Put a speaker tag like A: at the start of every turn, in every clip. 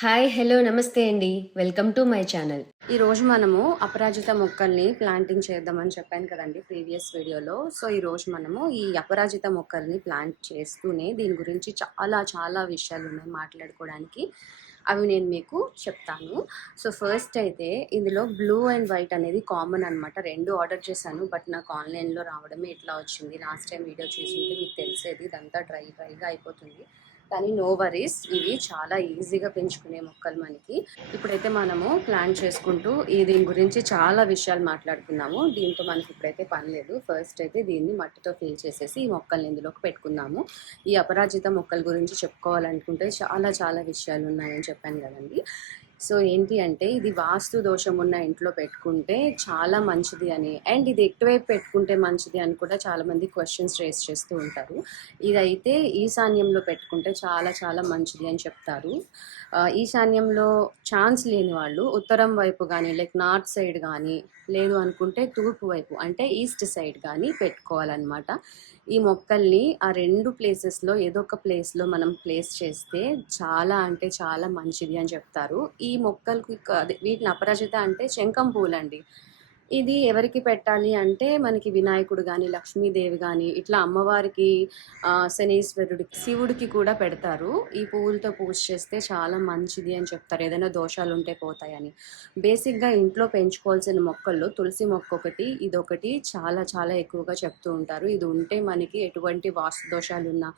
A: Hi hello నమస్తే అండి. Welcome to my channel.
B: ఈ రోజు మనము అపరాజిత మొక్కల్ని ప్లాంటింగ్ చేద్దామని చెప్పాను కదండి ప్రీవియస్ వీడియోలో. సో ఈ రోజు మనము ఈ అపరాజిత మొక్కల్ని ప్లాంట్ చేస్తూనే దీని గురించి చాలా చాలా విషయాలు ఉన్నాయి మాట్లాడుకోవడానికి. అవి నేను మీకు చెప్తాను. సో ఫస్ట్ అయితే ఇందులో బ్లూ అండ్ వైట్ అనేది కామన్ అన్నమాట. రెండు ఆర్డర్ చేశాను బట్ నాకు ఆన్లైన్లో రావడమే ఇట్లా వచ్చింది. లాస్ట్ టైం వీడియో చూసింటే మీకు తెలిసేది ఇదంతా డ్రై డ్రైగా అయిపోతుంది. కానీ నో వరీస్ ఇవి చాలా ఈజీగా పెంచుకునే మొక్కలు మనకి. ఇప్పుడైతే మనము ప్లాన్ చేసుకుంటూ ఈ దీని గురించి చాలా విషయాలు మాట్లాడుకున్నాము. దీంతో మనకి ఇప్పుడైతే పని లేదు. ఫస్ట్ అయితే దీన్ని మట్టితో ఫిల్ చేసేసి ఈ మొక్కల్ని ఇందులోకి పెట్టుకుందాము. ఈ అపరాజిత మొక్కల గురించి చెప్పుకోవాలనుకుంటే చాలా చాలా విషయాలు ఉన్నాయని చెప్పాను కదండి. సో ఏంటి అంటే ఇది వాస్తు దోషం ఉన్న ఇంట్లో పెట్టుకుంటే చాలా మంచిది అని. అండ్ ఇది ఎక్కువైపు పెట్టుకుంటే మంచిది అని కూడా చాలా మంది క్వశ్చన్స్ రేస్ చేస్తూ ఉంటారు. ఇదైతే ఈశాన్యంలో పెట్టుకుంటే చాలా చాలా మంచిది అని చెప్తారు. ఈశాన్యంలో ఛాన్స్ లేని వాళ్ళు ఉత్తరం వైపు కానీ లైక్ నార్త్ సైడ్ కానీ లేదు అనుకుంటే తూర్పు వైపు అంటే ఈస్ట్ సైడ్ కానీ పెట్టుకోవాలన్నమాట. ఈ మొక్కల్ని ఆ రెండు ప్లేసెస్లో ఏదో ఒక ప్లేస్లో మనం ప్లేస్ చేస్తే చాలా అంటే చాలా మంచిది అని చెప్తారు. ఈ మొక్కలకి వీటిని అపరాజిత అంటే శంఖం పూలండి. ఇది ఎవరికి పెట్టాలి అంటే మనకి వినాయకుడు కానీ లక్ష్మీదేవి కానీ ఇట్లా అమ్మవారికి శనీశ్వరుడికి శివుడికి కూడా పెడతారు. ఈ పువ్వులతో పూజ చేస్తే చాలా మంచిది అని చెప్తారు. ఏదైనా దోషాలు ఉంటే పోతాయని. బేసిక్గా ఇంట్లో పెంచుకోవాల్సిన మొక్కల్లో తులసి మొక్క ఒకటి ఇదొకటి చాలా చాలా ఎక్కువగా చెప్తూ ఉంటారు. ఇది ఉంటే మనకి ఎటువంటి వాస్తు దోషాలు ఉన్నా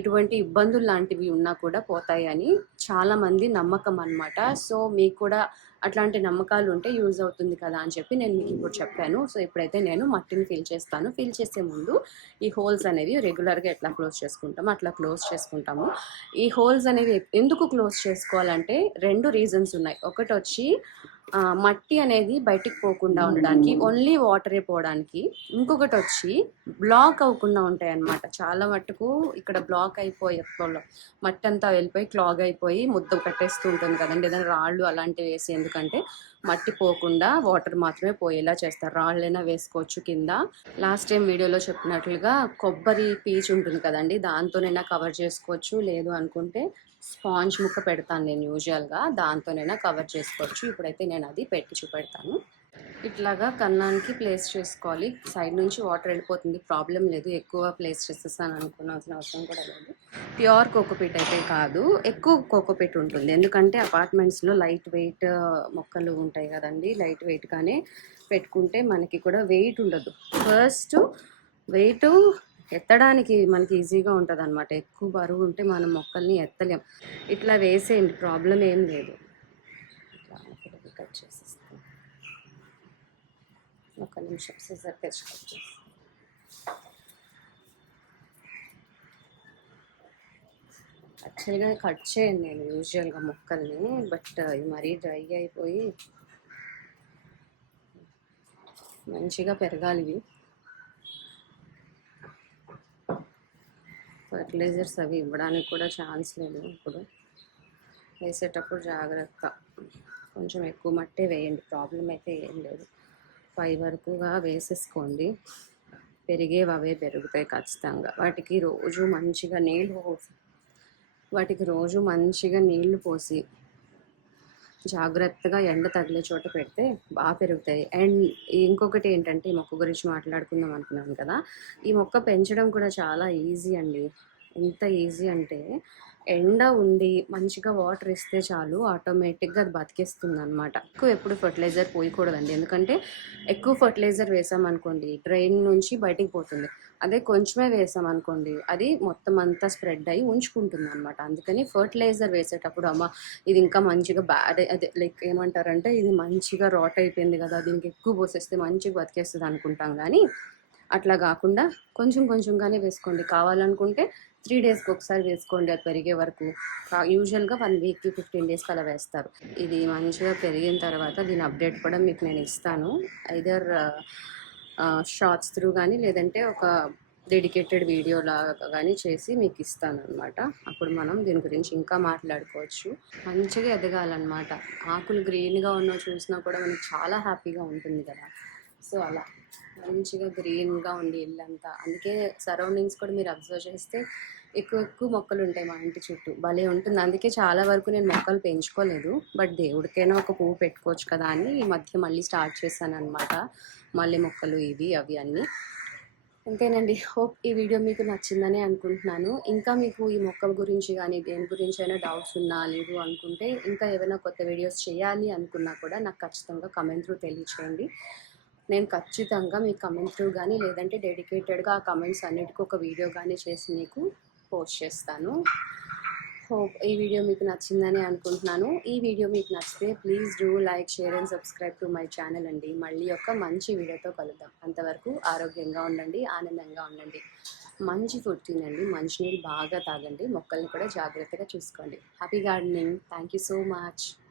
B: ఎటువంటి ఇబ్బందులు లాంటివి ఉన్నా కూడా పోతాయని చాలామంది నమ్మకం అన్నమాట. సో మీకు కూడా అట్లాంటి నమ్మకాలు ఉంటే యూజ్ అవుతుంది కదా అని చెప్పి నేను మీకు ఇప్పుడు చెప్పాను. సో ఇప్పుడైతే నేను మట్టిని ఫిల్ చేస్తాను. ఫిల్ చేసే ముందు ఈ హోల్స్ అనేవి రెగ్యులర్గా ఎట్లా క్లోజ్ చేసుకుంటామో అట్లా క్లోజ్ చేసుకుంటాము. ఈ హోల్స్ అనేవి ఎందుకు క్లోజ్ చేసుకోవాలంటే రెండు రీజన్స్ ఉన్నాయి. ఒకటి వచ్చి మట్టి అనేది బయటికి పోకుండా ఉండడానికి ఓన్లీ వాటరే పోవడానికి. ఇంకొకటి వచ్చి బ్లాక్ అవ్వకుండా ఉంటాయి అన్నమాట చాలా మట్టుకు ఇక్కడ బ్లాక్ అయిపోయి ఎప్పుడు మట్టి అంతా వెళ్ళిపోయి క్లాగ్ అయిపోయి ముద్ద కట్టేస్తూ ఉంటుంది కదండి. ఏదైనా రాళ్ళు అలాంటివి వేసి ఎందుకంటే మట్టి పోకుండా వాటర్ మాత్రమే పోయేలా చేస్తారు. రాళ్ళైనా వేసుకోవచ్చు కింద. లాస్ట్ టైం వీడియోలో చెప్పినట్లుగా కొబ్బరి పీచు ఉంటుంది కదండి. దాంతోనైనా కవర్ చేసుకోవచ్చు. లేదు అనుకుంటే స్పాంజ్ ముక్క పెడతాను నేను యూజువల్గా. దాంతోనైనా కవర్ చేసుకోవచ్చు. ఇప్పుడైతే నేను అది పెట్టి చూపెడతాను. ఇట్లాగా కన్నానికి ప్లేస్ చేసుకోవాలి. సైడ్ నుంచి వాటర్ వెళ్ళిపోతుంది. ప్రాబ్లం లేదు. ఎక్కువ ప్లేస్ చేసేస్తాను అనుకున్నాల్సిన అవసరం కూడా లేదు. ప్యూర్ కోకోపీట్ అయితే కాదు. ఎక్కువ కోకోపీట్ ఉంటుంది. ఎందుకంటే అపార్ట్మెంట్స్లో లైట్ వెయిట్ మొక్కలు ఉంటాయి కదండి. లైట్ వెయిట్గానే పెట్టుకుంటే మనకి కూడా వెయిట్ ఉండదు. ఫస్ట్ వెయిట్ ఎత్తడానికి మనకి ఈజీగా ఉంటుంది అనమాట ఎక్కువ బరువు ఉంటే మనం మొక్కల్ని ఎత్తలేం. ఇట్లా వేసేయండి ప్రాబ్లం ఏం లేదు. ఇట్లా కట్ చేసేస్తాం ఒక నిమిషం సిజర్ తెచ్చి కట్ చేస్తాం యాక్చువల్గా కట్ చేయండి నేను యూజువల్గా మొక్కల్ని బట్ ఇది మరీ డ్రై అయిపోయి మంచిగా పెరగాలి ఇవి. ఫర్టిలైజర్స్ అవి ఇవ్వడానికి కూడా ఛాన్స్ లేదు ఇప్పుడు. వేసేటప్పుడు జాగ్రత్త. కొంచెం ఎక్కువ మట్టే వేయండి. ప్రాబ్లం అయితే ఏం లేదు. పై వరకుగా వేసేసుకోండి. పెరిగేవి అవే పెరుగుతాయి ఖచ్చితంగా. వాటికి రోజు మంచిగా నీళ్ళు పోసి వాటికి రోజు మంచిగా నీళ్ళు పోసి జాగ్రత్తగా ఎండ తగిలే చోట పెడితే బాగా పెరుగుతాయి. అండ్ ఇంకొకటి ఏంటంటే ఈ మొక్క గురించి మాట్లాడుకుందాం అనుకున్నాను కదా. ఈ మొక్క పెంచడం కూడా చాలా ఈజీ అండి. ఎంత ఈజీ అంటే ఎండ ఉండి మంచిగా వాటర్ ఇస్తే చాలు ఆటోమేటిక్గా అది బతికేస్తుంది అనమాట ఎక్కువ ఎప్పుడు ఫర్టిలైజర్ పోయకూడదండి. ఎందుకంటే ఎక్కువ ఫర్టిలైజర్ వేసామనుకోండి డ్రైన్ నుంచి బయటికి పోతుంది. అదే కొంచెమే వేసాం అనుకోండి అది మొత్తం అంతా స్ప్రెడ్ అయ్యి ఉంచుకుంటుంది అనమాట అందుకని ఫర్టిలైజర్ వేసేటప్పుడు అమ్మ ఇది ఇంకా మంచిగా బ్యాడ్ అదే లైక్ ఏమంటారంటే ఇది మంచిగా రాట్ అయిపోయింది కదా దీనికి ఎక్కువ పోసేస్తే మంచిగా బతికేస్తుంది అనుకుంటాం కానీ అట్లా కాకుండా కొంచెం కొంచెంగానే వేసుకోండి. కావాలనుకుంటే త్రీ డేస్కి ఒకసారి వేసుకోండి అది పెరిగే వరకు. యూజువల్గా వన్ వీక్కి ఫిఫ్టీన్ డేస్కి అలా వేస్తారు. ఇది మంచిగా పెరిగిన తర్వాత దీని అప్డేట్ కూడా మీకు నేను ఇస్తాను. ఐదర్ షార్ట్స్ త్రూ కానీ లేదంటే ఒక డెడికేటెడ్ వీడియో లాగా కానీ చేసి మీకు ఇస్తాను అనమాట అప్పుడు మనం దీని గురించి ఇంకా మాట్లాడుకోవచ్చు. మంచిగా ఎదగాలన్నమాట. ఆకులు గ్రీన్గా ఉన్న చూసినా కూడా మనకి చాలా హ్యాపీగా ఉంటుంది కదా. సో అలా మంచిగా గ్రీన్గా ఉంది ఇల్లంతా. అందుకే సరౌండింగ్స్ కూడా మీరు అబ్జర్వ్ చేస్తే ఎక్కువ ఎక్కువ మొక్కలు ఉంటాయి మా ఇంటి చుట్టూ. భలే ఉంటుంది. అందుకే చాలా వరకు నేను మొక్కలు పెంచుకోలేదు. బట్ దేవుడికైనా ఒక పువ్వు పెట్టుకోవచ్చు కదా అని ఈ మధ్య మళ్ళీ స్టార్ట్ చేశాను అనమాట మల్లె మొక్కలు ఇవి అవి అన్నీ. అంతేనండి. హోప్ ఈ వీడియో మీకు నచ్చిందని అనుకుంటున్నాను. ఇంకా మీకు ఈ మొక్క గురించి కానీ దేని గురించి అయినా డౌట్స్ ఉన్నా లేదు అనుకుంటే ఇంకా ఏమైనా కొత్త వీడియోస్ చేయాలి అనుకున్నా కూడా నాకు ఖచ్చితంగా కమెంట్ త్రూ తెలియచేయండి. నేను ఖచ్చితంగా మీ కమెంట్ త్రూ కానీ లేదంటే డెడికేటెడ్గా ఆ కమెంట్స్ అన్నిటికీ ఒక వీడియో కానీ చేసి మీకు పోస్ట్ చేస్తాను. హోప్ ఈ వీడియో మీకు నచ్చిందని అనుకుంటున్నాను. ఈ వీడియో మీకు నచ్చితే please do like share and subscribe to my channel అండి. మళ్ళీ ఒక మంచి వీడియోతో కలుద్దాం. అంతవరకు ఆరోగ్యంగా ఉండండి ఆనందంగా ఉండండి. మంచి ఫుడ్ తినండి మంచినీళ్ళు బాగా తాగండి మొక్కల్ని కూడా జాగ్రత్తగా చూసుకోండి. Happy gardening thank you so much